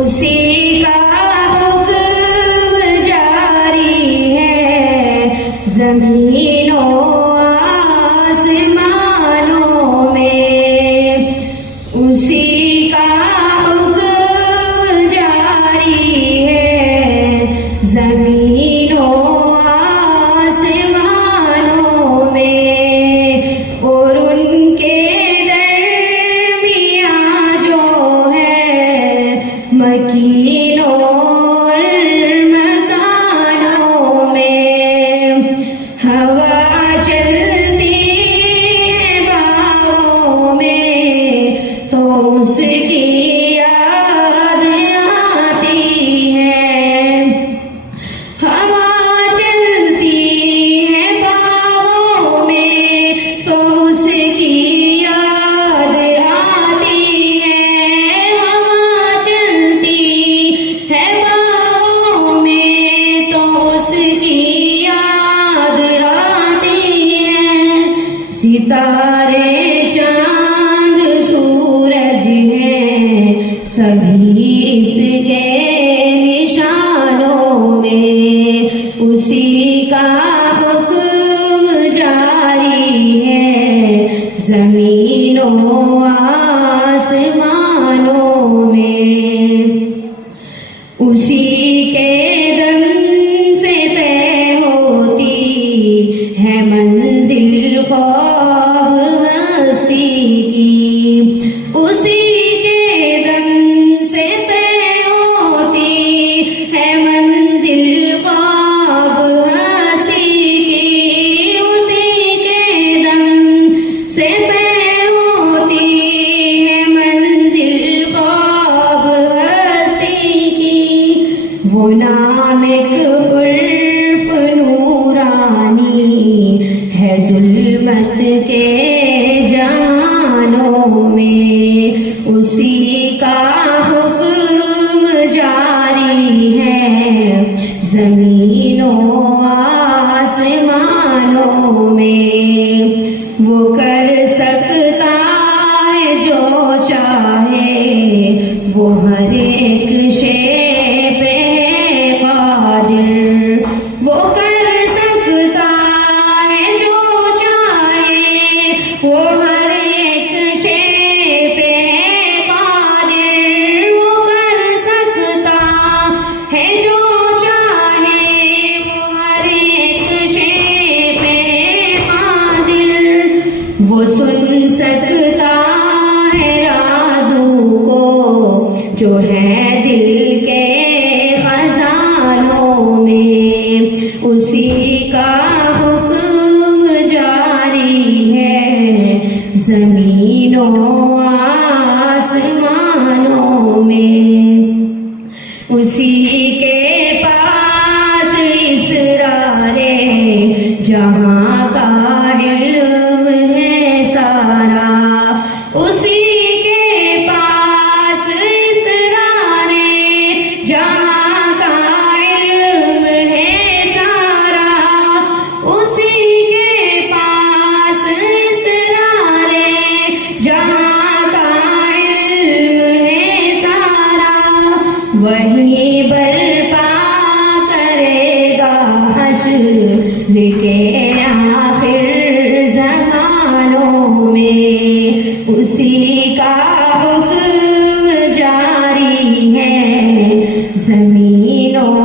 उसी का हुक्म जारी है ज़मीनों आसमानों में। उसी का हुक्म जारी है ज़मीनों आसमानों में। और उनके मकीनों और मकानों में हवा चलती है बाहों में तो उसकी याद आती है। हवा चलती है बाहों में तो उसकी याद आती है। हवा चलती है बाहों में तो उसकी याद आती है। सितारे चांद सूरज हैं सभी इसके निशानों में। उसी का हुक्म जारी है ज़मीनों आसमानों में। उसी के दम से तय होती है मंजिल ख्वाब हस्ती की। उसी के दम से तय होती है मंजिल ख्वाब हस्ती की। उसी के दम से तय होती है मंजिल ख्वाब हस्ती की। वो नाम एक उर्फ नूरानी है जुल्मत के जहानों में। उसी का हुक्म जारी है ज़मीनों आसमानों में। वो कर सकता है जो चाहे वो हर एक शे पे कादिर। वो कर सकता है जो चाहे वो हर एक शे पे कादिर। वो कर सकता है जो चाहे वो हर एक शे पे कादिर। वो सुन सकता है राज़ों को जो है दिल के खजानों में। उसी का हुक्म जारी है ज़मीनों आसमानों में। उसी के पास इसरारे जहां का इल्म है सारा। उसी के पास इसरारे जहां का इल्म है सारा। उसी के पास इसरारे जहां का इल्म है सारा। वही बर्पा करेगा हश्र के आखिर ज़मानों में। उसी का हुक्म जारी है ज़मीनों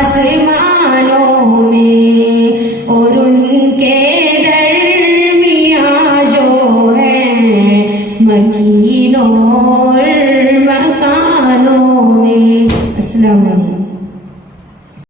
आसमानों में। और उनके दरमियां जो है मकीनों और मकानों में। अस्सलाम वालेकुम।